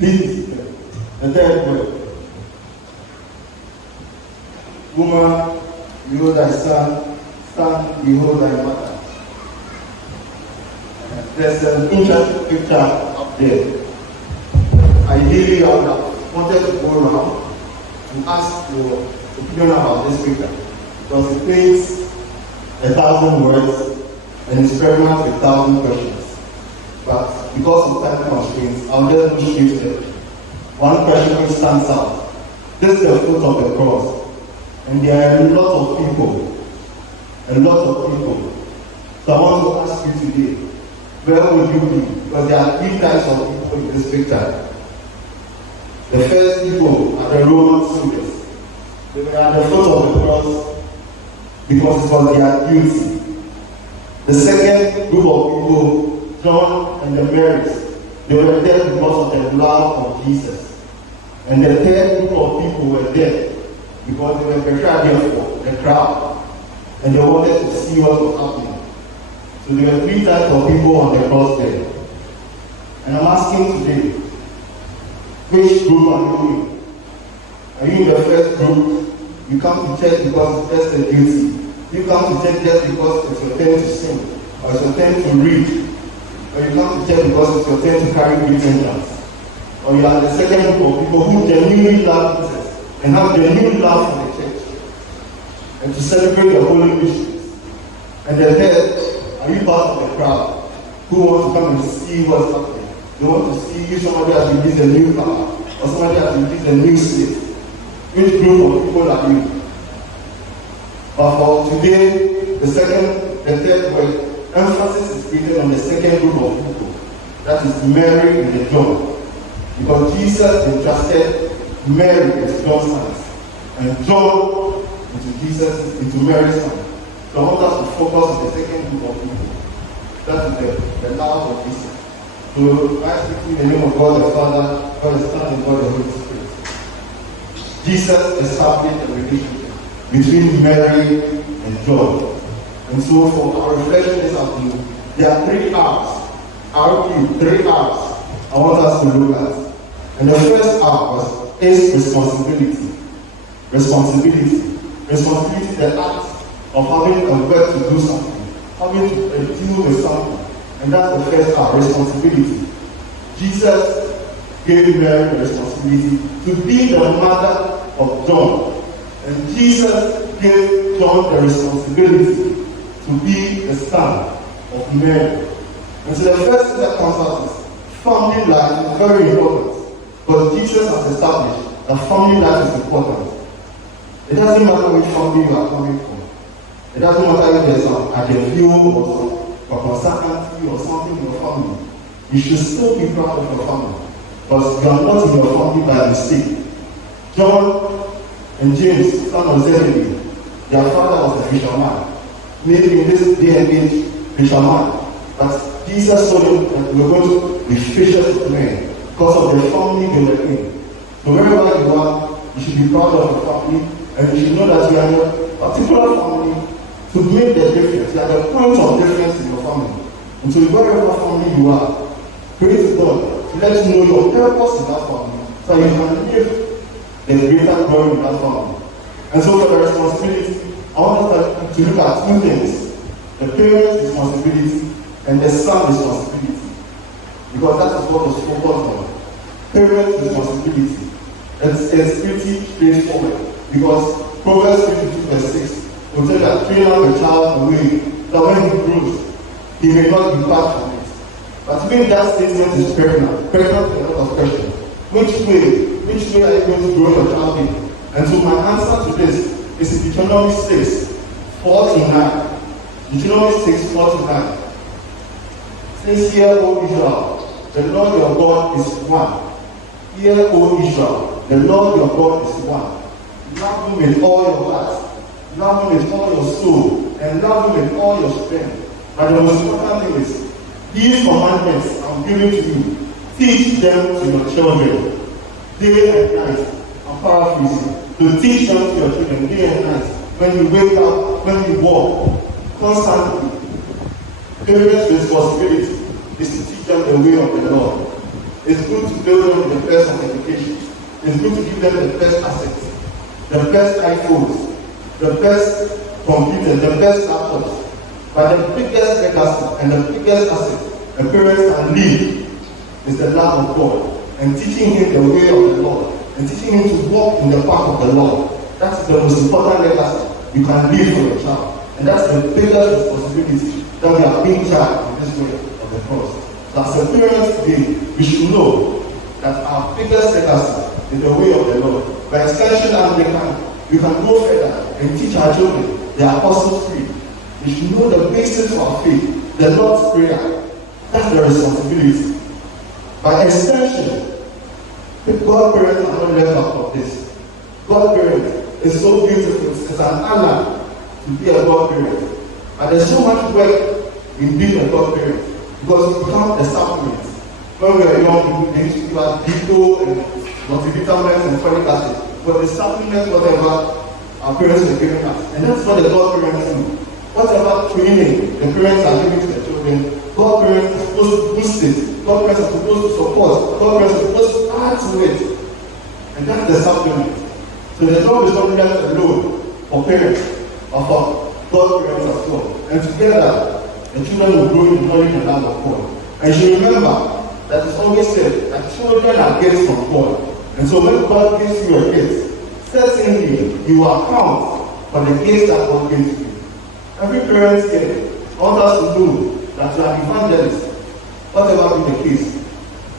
Please, the third word. Woman, behold thy son, son, behold thy mother. There's an interesting picture up there. Ideally, I would have wanted to go around and ask your opinion about this picture, because it paints 1,000 words and it's pregnant with 1,000 questions. But because of time constraints, I'll just go straight to it. One question which stands out. This is the foot of the cross. And there are a lot of people. So I want to ask you today, where would you be? Because there are 3 types of people in this picture. The first people are the Roman soldiers. They were at the foot of the cross because it was their duty. The second group of people, John and the Marys, they were there because of the love of Jesus. And the third group of people were there because they were prepared for the crowd. And they wanted to see what was happening. So there were 3 types of people on the cross there. And I'm asking today, which group are you in? Are you in the first group? You come to church because it's just a duty. You come to church just because it's your turn to sing, or it's your turn to read. Or you come to church because it's your turn to carry repentance. Or you are the second group of people who genuinely love Jesus and have genuine love for the church and to celebrate the holy mysteries. And the third, are you part of the crowd who want to come and see what's happening? They want to see if somebody has released a new car or somebody has released a new state. Which group of people are you? But for today, the third word, emphasis is given on the second group of people. That is Mary and the John. Because Jesus entrusted Mary as John's hands and John into Mary's hands. So I want us to focus on the second group of people. That is the love of Jesus. So I speak in the name of God the Father, God the Son, and God the Holy Spirit. Jesus established a relationship between Mary and John. And so for our reflection this afternoon, there are 3 R's. R-3 R's I want us to look at. And the first R is responsibility. Responsibility. Responsibility is the act of having a work to do something, having to deal with something. And that's the first R, responsibility. Jesus gave Mary the responsibility to be the mother of John. And Jesus gave John the responsibility to be the son of Mary. And so the first thing that comes out is family life is very important. Because Jesus has established that family life is important. It doesn't matter which family you are coming from. It doesn't matter if there's some adefio or consanguinity or something in your family. You should still be proud of your family. Because you are not in your family by mistake. John and James, son of Zebedee, their father was a fisherman. Maybe in this day and age, fisherman. But Jesus told them that we are going to be fishers of men because of the family they were in. So wherever you are, you should be proud of your family and you should know that you are in a particular family to make the difference. You are the point of difference in your family. And so wherever family you are, praise God to let you know your purpose in that family so you can live the greater glory in that family. And so for the responsibility, I want us to look at 2 things. The parent's responsibility and the son's responsibility. Because that is what was focused on. Parent's responsibility. It's pretty straightforward. Because Proverbs 22 verse 6 will tell that train up a child away, that when he grows, he may not depart from it. But even that statement is pregnant with a lot of questions. Which way are you going to grow your child in? And so my answer to this is in Deuteronomy 6, 4-9. Deuteronomy 6, 4-9. It says, "Hear, O Israel, the Lord your God is one. Hear, O Israel, the Lord your God is one. Love him with all your heart, love him with all your soul, and love him with all your strength." But the most important thing is, these commandments I'm giving to you, teach them to your children, day and night. I'm paraphrasing. To teach them to your children, day and night. When you wake up, when you walk, constantly. Parents' responsibility is to teach them the way of the Lord. It's good to build them with the best of education. It's good to give them the best assets, the best iPhones, the best computers, the best laptops. But the biggest legacy and the biggest asset a parent can leave is the love of God and teaching him the way of the Lord and teaching him to walk in the path of the Lord. That's the most important legacy you can leave for your child. And that's the biggest responsibility that we are being charged in this way of the cross. So as a parent today, we should know that our biggest legacy is the way of the Lord. By extension, we can go further and teach our children the Apostles' Creed. We should know the basis of our faith, the Lord's Prayer. That's the responsibility. By extension, God parents are not left out of this. God parents is so beautiful. It's an honor to be a God parent. And there's so much work in being a God parent because you become a supplement. When we were young, they used to give us Dito and multivitamins and folic acid. But the supplements, whatever our parents are giving us. And that's what the God parents do. Whatever training the parents are giving to the children, God parents are supposed to boost it. God parents are supposed to support. God parents are supposed to add to it. And that's the supplement. So the job is not left alone for parents or for God parents as well. And together, the children will grow in knowledge and love of God. And you should remember that it's always said that children are gifts from God. And so when God gives you a gift, certainly you will account for the gifts that God gives you. Every parent here wants us to know that you are evangelists, whatever be the case.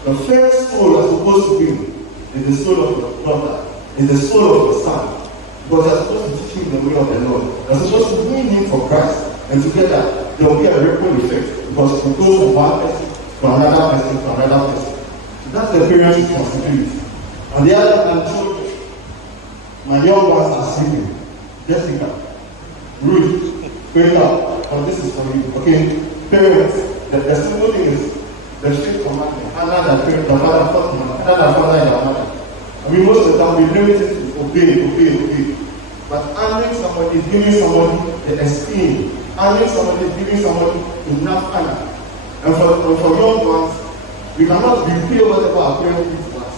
The first soul you're supposed to be is the soul of your brother, is the soul of your son. Because you're supposed to teach him the way of the Lord. You're supposed to win him for Christ. And together, there will be a ripple effect. Because you go from one person to another person to another person. So that's the parent's responsibility. On the other hand, children, my young ones are sleeping. Jessica, Ruth, wake up. Oh, this is for you. Okay? Parents, the simple thing is the strict commandment. Honor the parent, the father, honor the father and the mother. I mean, most of the time we limit it to obey. But honoring somebody is giving somebody the esteem. Honoring somebody is giving somebody enough honor. And for young ones, we cannot repay whatever our parents do to us.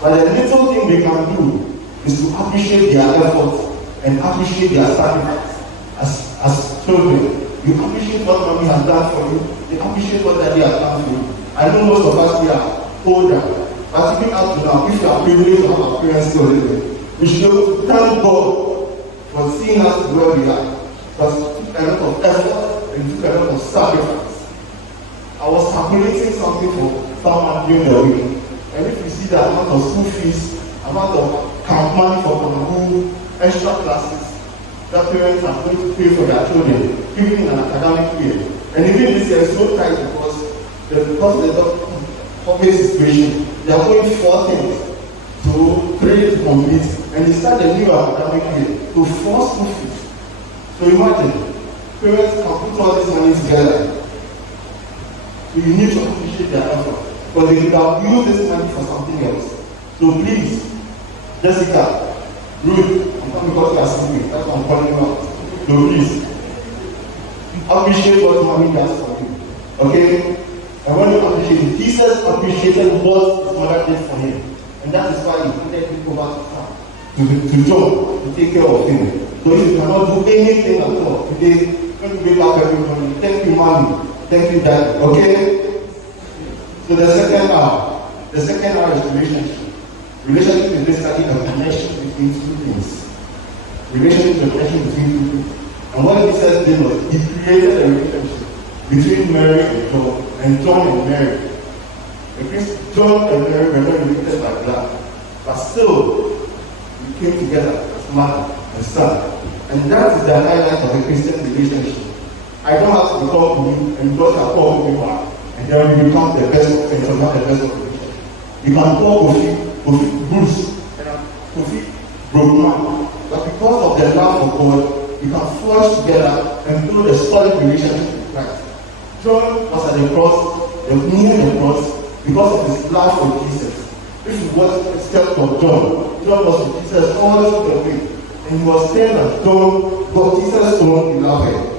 But the little thing they can do is to appreciate their efforts and appreciate their sacrifice. As children, you appreciate what mommy has done for you. You appreciate what daddy has done for you. I know most of us here are older, but even up to now, if you are privileged to have our parents still living, we should be able to thank God for seeing us to where we are. But it took a lot of effort and it took a lot of sacrifice. I was calculating something for someone during the week, and if you see the amount of school fees, amount of camp money for school, extra classes that parents are going to pay for their children, even in an academic year. And even this year is so tight because of the COVID situation, they are going 4 things to 3 to complete, and they start a new academic year to 4 school fees. So imagine, parents can put all this money together. So you need to appreciate their effort, because they could have used this money for something else. So please, Jessica, Ruth, I'm coming because you are sleeping. That's what I'm calling you out. So please, appreciate what mommy does for you. Okay? And when you appreciate it, Jesus appreciated what his mother did for him. And that is why he wanted people back to town. To John, to take care of him. So if you cannot do anything at all today, when you wake up every morning, thank you, mommy. Thank you, daddy. Okay? So the second R is relationship. Relationship is basically a connection between 2 things. Relationship is a connection between 2 things. And what Jesus did was he created a relationship between Mary and John and Mary. John and Mary were not related by blood, but still we came together as mother and son. And that is the highlight of a Christian relationship. I don't have to become you and God can call who you are, and then we become the best of friends or not the best of relationship. You can call Kofi Bruce and Kofi Brockman, but because of the love of God, you can forge together and build a solid relationship with Christ. John was at the cross, near the cross, because of his love for Jesus. If you watch the steps of John was with Jesus all through the way. And he was there that John got Jesus' own beloved.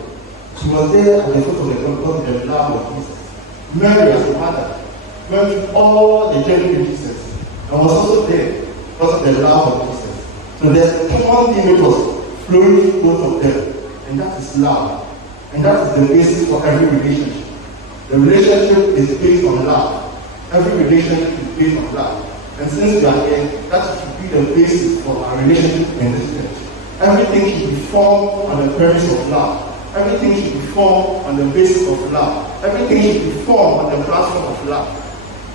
He was there at the foot of the cross because of the love of Jesus. Mary as a mother went through all the journey with Jesus and was also there because of the love of Jesus. So there's a common thing which was flowing through both of them, and that is love. And that is the basis for every relationship. The relationship is based on love. Every relationship is based on love. And since we are here, that should be the basis for our relationship in this church. Everything should be formed on the premise of love. Everything should be formed on the basis of love. Everything should be formed on the platform of love.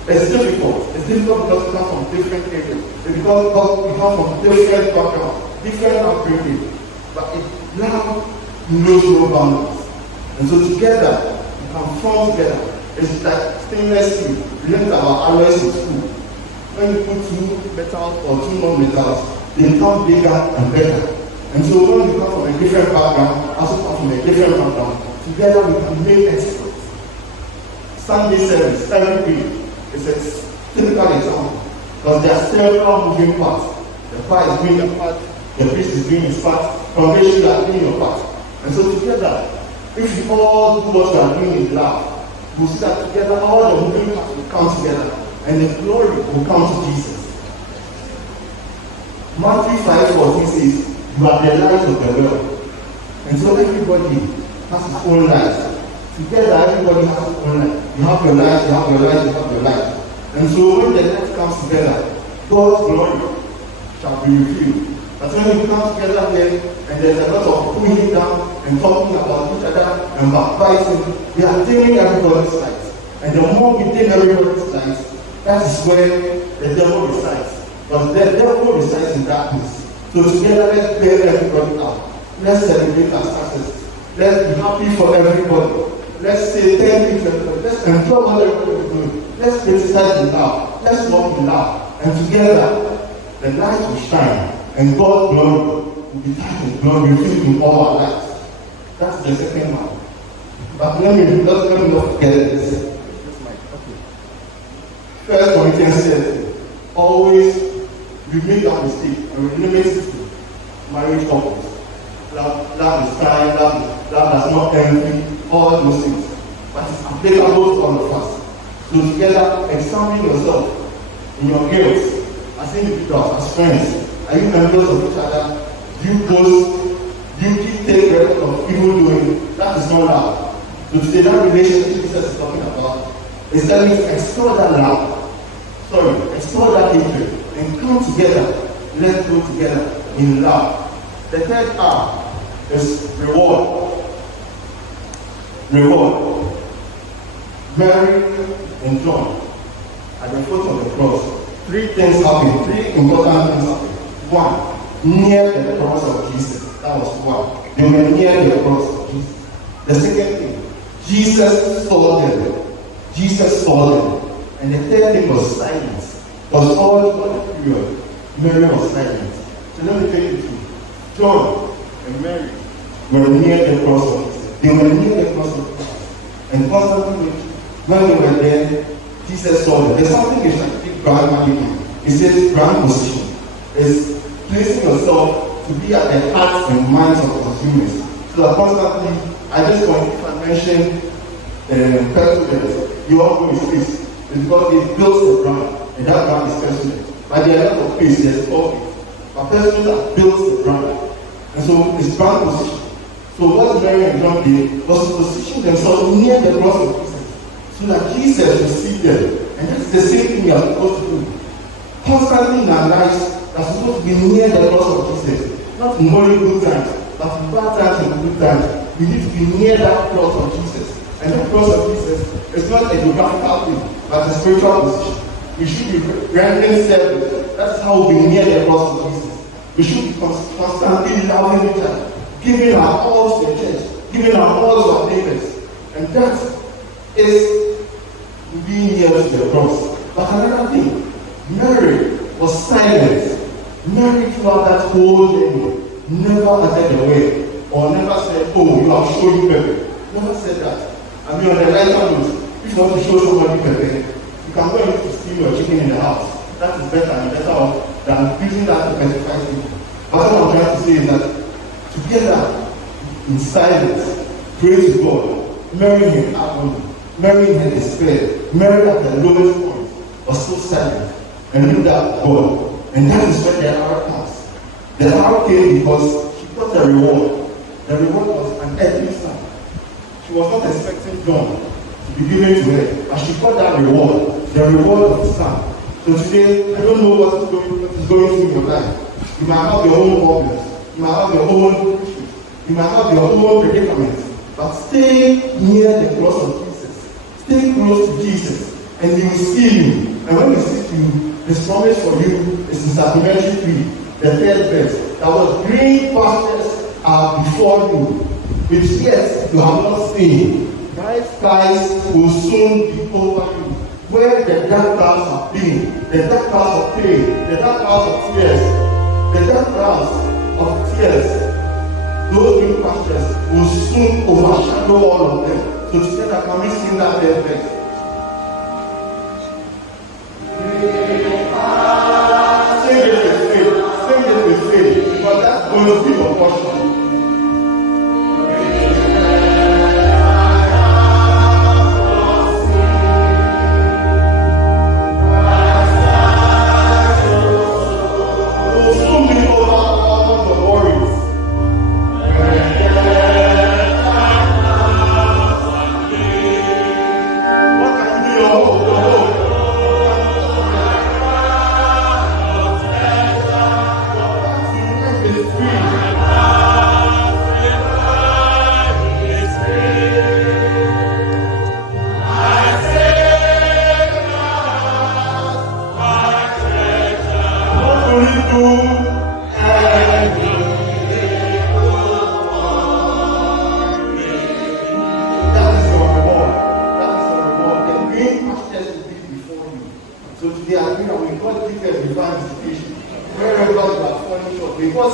It's difficult. It's difficult because we come from different areas. It's because we come from different backgrounds, different upbringing. But love knows no boundaries. And so together, we can form together. It's like stainless steel. We learned about alloys in school. When you put two metals or two non-metals, they become bigger and better. And so when we come from a different background, also come from a different background, together we can make experts. Sunday service, every week, is a typical example. Because there are several moving parts. The choir is doing their part, the priest is doing his part, congregation you are doing your part. And so together, if we all do what we are doing in love, we'll see that together all the moving parts will come together and the glory will come to Jesus. Matthew 5:14 says, you are the light of the world. And so everybody has his own light. Together, everybody has his own light. You have your light, you have your light, you have your light. And so when the light comes together, God's glory shall be revealed. But when we come together here, and there's a lot of pulling down and talking about each other and backbiting, we are dimming everybody's light. And the more we dim everybody's light, that is where the devil resides. But the devil resides in darkness. So together, let's bail everybody out. Let's celebrate our success. Let's be happy for everybody. Let's say thank you to everybody. Let's enjoy what everybody is doing. Let's criticize in love. Let's walk in love. And together, the light will shine. And God's glory will be tied in glory revealed in all our lives. That's the second one. But let me not forget this. First Corinthians says, always we make that mistake and we limit it to marriage couples. Love is kind, love does not envy, all those things. But it's applicable to all of us. So together, examine yourself in your guilt as individuals, as friends. Are you members of each other? Do you boast? Do you take record of evil doing? That is not love. So today, that relationship Jesus is talking about is telling you to explore that love. Explore that hatred and come together. Let's go together in love. The third R is reward. Reward. Mary and John at the foot of the cross. Three things happened. Three important things happened. One, near the cross of Jesus. That was one. They were near the cross of Jesus. The second thing, Jesus saw them. Jesus saw them. And the third thing was silence. Was all the period, Mary was silent. So let me take you through. John and Mary were near the cross of Jesus. They were near the cross of Jesus. And constantly, when they were there, Jesus saw them. There's something they should take brand money in. It says brand position. It's placing yourself to be at the hearts and minds of consumers. So that constantly, at this point, if I mention Petrus, you all know his face. It's because they built the brand, and that brand is Petrus. But there are a lot of face, there's coffee. But Petrus has built the brand. And so it's brand position. So what Mary and John did was to position themselves near the cross of Jesus. So that Jesus will see them. And that's the same thing we are supposed to do. Constantly in our lives, we are supposed to be near the cross of Jesus. Not in only good times, but in bad times and good times. We need to be near that cross of Jesus. And the cross of Jesus is not a geographical thing, but a spiritual position. We should be rendering service. That's how we near the cross of Jesus. We should be constantly loving each other, giving our all to the church, giving our all to our neighbors. And that is being near to the cross. But another thing, Mary was silent. Mary throughout that whole journey never uttered a word or never said, oh, you have shown pepper. Never said that. I mean, on the lighter note, if you want to show somebody pepper, you can go and steal your chicken in the house. That is better and better off than using that to petrify people. But what I'm trying to say is that together, in silence, pray to God, Mary in agony, Mary in her despair, Mary at the lowest point, was so silent and looked at God. And that is when the hour comes. The hour came because she got a reward. The reward was an earthly son. She was not expecting John to be given to her, but she got that reward, the reward of the son. So today, I don't know what is going through in your life. You might have your own problems. You might have your own issues. You might have your own predicaments. But stay near the cross of Jesus. Stay close to Jesus. And he will see you. And when he sees you, his promise for you is in Supplementary 3, the third verse. That was green pastures are before you, which yet you have not seen. Bright skies will soon be over you. Where the dark clouds have been, the dark clouds of pain, the dark clouds of tears, the dark clouds of tears, those green pastures will soon overshadow all of them. So together, can we sing that third verse? Sing it with faith, because that's going to be your portion.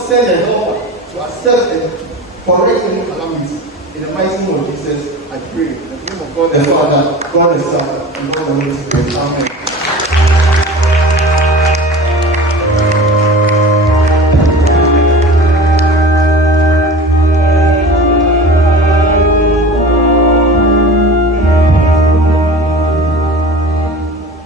Send the Lord to accept and correct any calamities. In the mighty name of Jesus, I pray. In the name of God the Father, God the Son, and God the Holy Spirit. Amen.